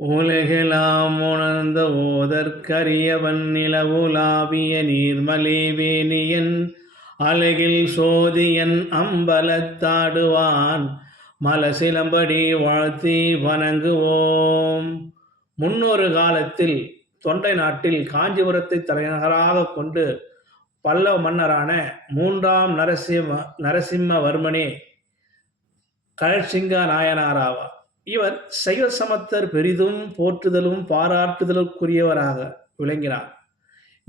உலகெலாம் உணர்ந்த ஓதற்கரியவன் நிலவுலாவிய நீர்மலிவேணியன் அழகில் சோதியன் அம்பலத்தாடுவான் மலசிலம்படி வாழ்த்தி வணங்குவோம். முன்னொரு காலத்தில் தொண்டை நாட்டில் காஞ்சிபுரத்தை தலைநகராக கொண்டு பல்லவ மன்னரான 3ஆம் நரசிம்மவர்மனே கழற்சிங்க நாயனார் ஆவார். இவர் சைவ சமத்தர் பெரிதும் போற்றுதலும் பாராட்டுதலுக்குரியவராக விளங்கினார்.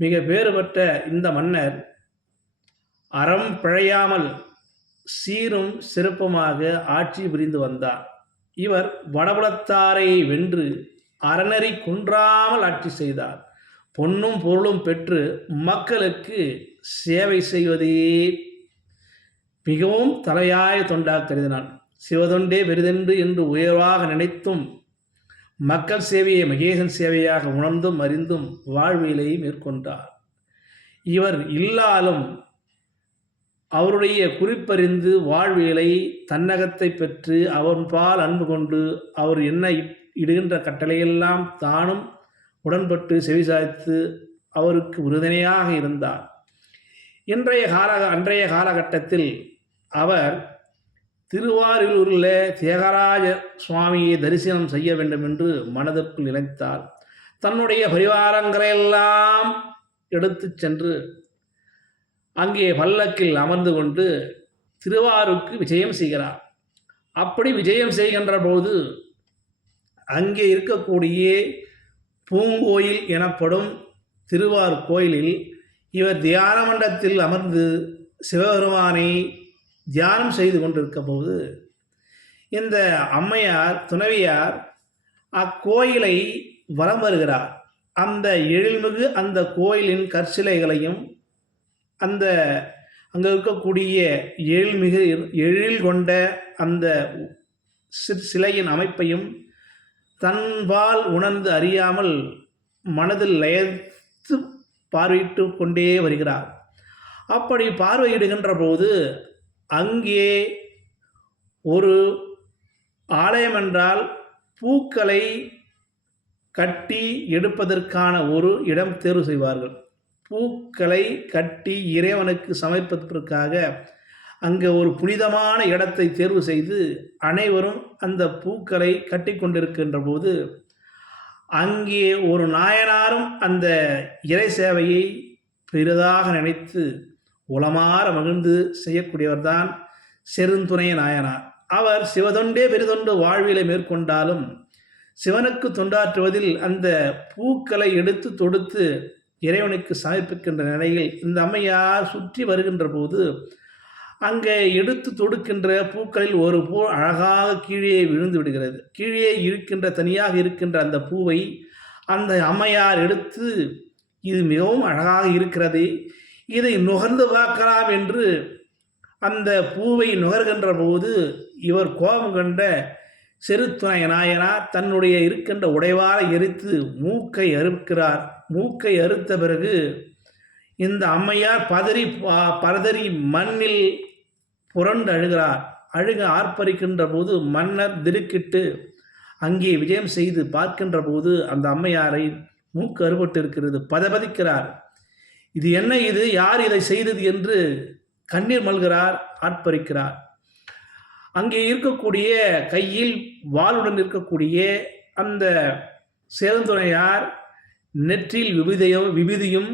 மிக பேறுபட்ட இந்த மன்னர் அறம் பிழையாமல் சீரும் சிறப்புமாக ஆட்சி புரிந்து வந்தார். இவர் வடபுலத்தாரை வென்று அறநெறி குன்றாமல் ஆட்சி செய்தார். பொன்னும் பொருளும் பெற்று மக்களுக்கு சேவை செய்வதே மிகவும் தலையாய தொண்டாக கருதினான். சிவதொண்டே பெரிதென்று என்று உயர்வாக நினைத்தும் மக்கள் சேவையை மகேசன் சேவையாக உணர்ந்தும் அறிந்தும் வாழ்வியலை மேற்கொண்டார். இவர் இல்லாலும் அவருடைய குறிப்பறிந்து வாழ்வியலை தன்னகத்தை பெற்று அவன்பால் அன்பு கொண்டு அவர் என்ன இடுகின்ற கட்டளையெல்லாம் தானும் உடன்பட்டு செவிசாய்த்து அவருக்கு உறுதுணையாக இருந்தார். அன்றைய காலகட்டத்தில் அவர் திருவாரூரில் தியாகராஜ சுவாமியை தரிசனம் செய்ய வேண்டும் என்று மனதிற்குள் நினைத்தார். தன்னுடைய பரிவாரங்களையெல்லாம் எடுத்து சென்று அங்கே பல்லக்கில் அமர்ந்து கொண்டு திருவாரூருக்கு விஜயம் செய்கிறார். அப்படி விஜயம் செய்கின்ற போது அங்கே இருக்கக்கூடிய பூங்கோயில் எனப்படும் திருவாரூர் கோயிலில் இவர் தியான மண்டபத்தில் அமர்ந்து சிவபெருமானை தியானம் செய்து கொண்டிருக்க போது இந்த அம்மையார் துணைவியார் அக்கோயிலை வலம் வருகிறார். அந்த எழில்மிகு அந்த கோயிலின் கற்சிலைகளையும் அந்த அங்கே இருக்கக்கூடிய எழில் கொண்ட அந்த சிலையின் அமைப்பையும் தன்பால் உணர்ந்து அறியாமல் மனதில் லயத்து பார்வையிட்டு கொண்டே வருகிறார். அப்படி பார்வையிடுகின்ற போது அங்கே ஒரு ஆலயம் என்றால் பூக்களை கட்டி எடுப்பதற்கான ஒரு இடம் தேர்வு செய்வார்கள். பூக்களை கட்டி இறைவனுக்கு சமர்ப்பிப்பதற்காக அங்கே ஒரு புனிதமான இடத்தை தேர்வு செய்து அனைவரும் அந்த பூக்களை கட்டி கொண்டிருக்கின்ற போது அங்கே ஒரு நாயனாரும் அந்த இறை சேவையை பெரிதாக நினைத்து உளமாற மகிழ்ந்து செய்யக்கூடியவர்தான் செருந்துணை நாயனார். அவர் சிவதொண்டே பெரிதொண்டு வாழ்விலை மேற்கொண்டாலும் சிவனுக்கு தொண்டாற்றுவதில் அந்த பூக்களை எடுத்து தொடுத்து இறைவனுக்கு சமர்ப்பிக்கின்ற நிலையில் இந்த அம்மையார் சுற்றி வருகின்ற போது அங்கே எடுத்து தொடுக்கின்ற பூக்களில் ஒரு பூ அழகாக கீழே விழுந்து விடுகிறது. கீழே தனியாக இருக்கின்ற அந்த பூவை அந்த அம்மையார் எடுத்து இது மிகவும் அழகாக இருக்கிறது, இதை நுகர்ந்து பார்க்கலாம் என்று அந்த பூவை நுகர்கின்ற போது இவர் கோபம் கண்ட செருத்துணை நாயனார் தன்னுடைய இருக்கின்ற உடைவாரை எரித்து மூக்கை அறுக்கிறார். மூக்கை அறுத்த பிறகு இந்த அம்மையார் பதறி மண்ணில் புரண்டு அழுகிறார். ஆர்ப்பரிக்கின்ற போது மன்னர் திடுக்கிட்டு அங்கே விஜயம் செய்து பார்க்கின்ற போது அந்த அம்மையாரை மூக்கு அறுபட்டு இருக்கிறது, பதபதிக்கிறார். இது என்ன, இது யார் இதை செய்தது என்று கண்ணீர் மல்கிறார், ஆர்ப்பரிக்கிறார். அங்கே இருக்கக்கூடிய கையில் வாளுடன் இருக்கக்கூடிய அந்த செருந்துணையார் நெற்றில் விபூதியும்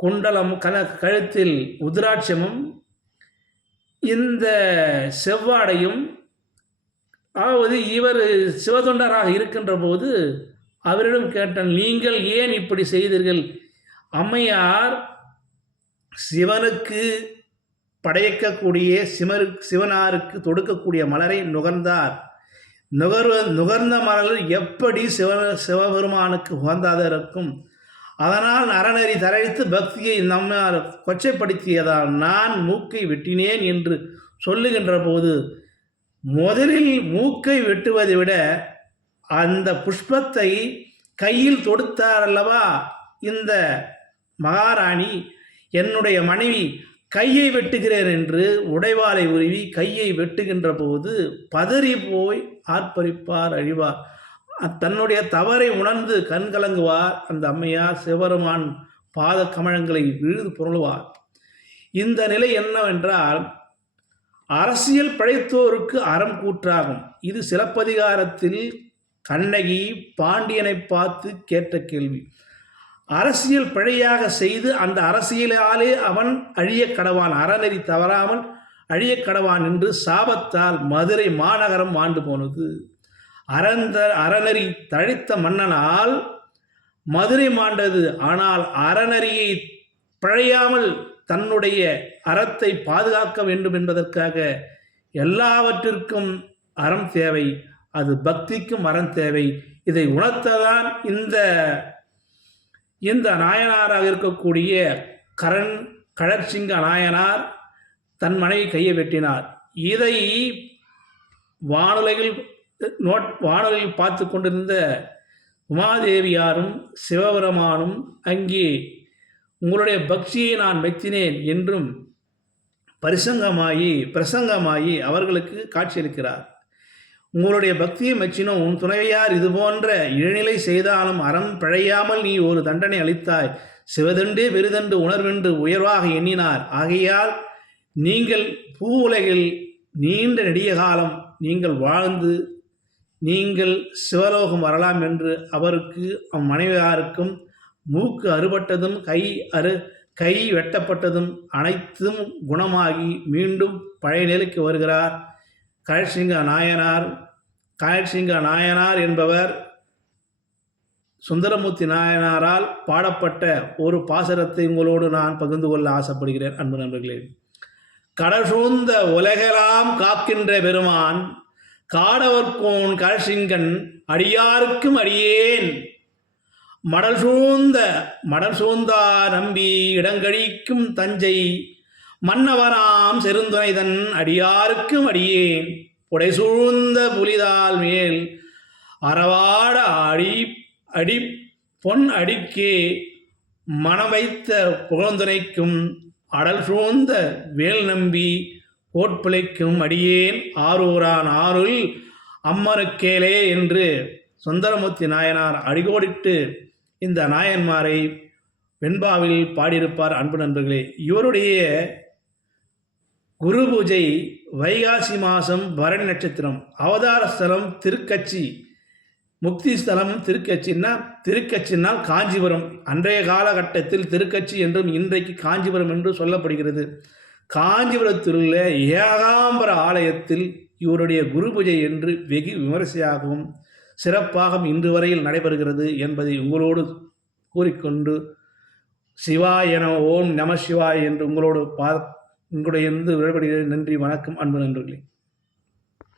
குண்டலம் கழுத்தில் உதிராட்சமும் இந்த செவ்வாடையும், அதாவது இவர் சிவதொண்டராக இருக்கின்ற போது அவரிடம் கேட்டான், நீங்கள் ஏன் இப்படி செய்தீர்கள்? அம்மையார் சிவனுக்கு படைக்கக்கூடிய சிவனாருக்கு தொடுக்கக்கூடிய மலரை நுகர்ந்தார். நுகர்ந்த மலர் எப்படி சிவபெருமானுக்கு உகந்ததாக இருக்கும்? அதனால் அறநெறி தழைத்து பக்தியை நம்மால் கொச்சைப்படுத்தியதால் நான் மூக்கை வெட்டினேன் என்று சொல்லுகின்ற போது முதலில் மூக்கை வெட்டுவதை விட அந்த புஷ்பத்தை கையில் தொடுத்தார் அல்லவா இந்த மகாராணி, என்னுடைய மனைவி கையை வெட்டுகிறேன் என்று உடைவாளை உருவி கையை வெட்டுகின்ற போது பதறி போய் ஆர்ப்பரிப்பார், அழிவார். தன்னுடைய தவறை உணர்ந்து கண் கலங்குவார். அந்த அம்மையார் சிவபெருமான் பாத கமலங்களை விழுது புரளுவார். இந்த நிலை என்னவென்றால், அரசியல் படைத்தோருக்கு அறம் கூற்றாகும். இது சிலப்பதிகாரத்தில் கண்ணகி பாண்டியனை பார்த்து கேட்ட கேள்வி. அரசியல் பிழையாக செய்து அந்த அரசியலாலே அவன் அழிய கடவான், அறநெறி தவறாமல் அழிய கடவான் என்று சாபத்தால் மதுரை மாநகரம் ஆண்டு போனது. அறநெறி தழைத்த மன்னனால் மதுரை மாண்டது. ஆனால் அறநெறியை பிழையாமல் தன்னுடைய அறத்தை பாதுகாக்க வேண்டும் என்பதற்காக எல்லாவற்றிற்கும் அறம் தேவை. அது பக்திக்கும் அறம் தேவை. இதை உணர்த்ததான் இந்த நாயனாராக இருக்கக்கூடிய கழற்சிங்க நாயனார் தன் மனைவி கையை வெட்டினார். இதை வானொலியில் பார்த்து கொண்டிருந்த உமாதேவியாரும் சிவபெருமானும் அங்கே உங்களுடைய பக்தியை நான் மெச்சினேன் என்றும் பிரசங்கமாகி அவர்களுக்கு காட்சியளிக்கிறார். உங்களுடைய பக்தியை மெச்சினோம், உன் துணைவியார் இதுபோன்ற இழநிலை செய்தாலும் அறம் பிழையாமல் நீ ஒரு தண்டனை அளித்தாய். சிவதண்டே பெரிதண்டு உணர்வென்று உயர்வாக எண்ணினார். ஆகையால் நீங்கள் பூவுலகில் நீண்ட நெடிய காலம் நீங்கள் வாழ்ந்து நீங்கள் சிவலோகம் வரலாம் என்று அவருக்கு மனைவியாருக்கும் மூக்கு அறுபட்டதும் கை வெட்டப்பட்டதும் அனைத்தும் குணமாகி மீண்டும் பழைய நிலைக்கு வருகிறார் கழற்சிங்க நாயனார். கழற்சிங்க நாயனார் என்பவர் சுந்தரமூர்த்தி நாயனாரால் பாடப்பட்ட ஒரு பாசுரத்தை உங்களோடு நான் பகிர்ந்து கொள்ள ஆசைப்படுகிறேன். அன்பு நண்பர்களே, கடல் சூழ்ந்த உலகெல்லாம் காக்கின்ற பெருமான் காடவர்கோன் கழற்சிங்கன் அடியாருக்கும் அடியேன் மடல் சூழ்ந்தார் நம்பி இடங்கழிக்கும் தஞ்சை மன்னவராம் செருந்துணைதன் அடியாருக்கும் அடியேன் புடை சூழ்ந்த புலிதால் மேல் அறவாட அடி பொன் அடிக்கே மனம் வைத்த புகழ்ந்துரைக்கும் அடல் சூழ்ந்த வேல் நம்பி கோட்பிழைக்கும் அடியேன் ஆரூரான் ஆருள் அம்மனுக்கேலே என்று சுந்தரமூர்த்தி நாயனார் அடிகோடிட்டு இந்த நாயன்மாரை வெண்பாவில் பாடியிருப்பார். அன்பு நண்பர்களே, இவருடைய குரு பூஜை வைகாசி மாதம் பரணி நட்சத்திரம். அவதார ஸ்தலம் திருக்கச்சி, முக்தி ஸ்தலமும் திருக்கச்சினால் காஞ்சிபுரம். அன்றைய காலகட்டத்தில் திருக்கச்சி என்றும் இன்றைக்கு காஞ்சிபுரம் என்று சொல்லப்படுகிறது. காஞ்சிபுரத்தில் உள்ள ஏகாம்பர ஆலயத்தில் இவருடைய குரு பூஜை என்று வெகு விமரிசையாகவும் சிறப்பாகவும் இன்று வரையில் நடைபெறுகிறது என்பதை உங்களோடு கூறிக்கொண்டு சிவாய நம, ஓம் நம சிவாய் என்று உங்களுடைய விடைபெறுகிறேன். நன்றி, வணக்கம் அன்பு நண்பர்களே.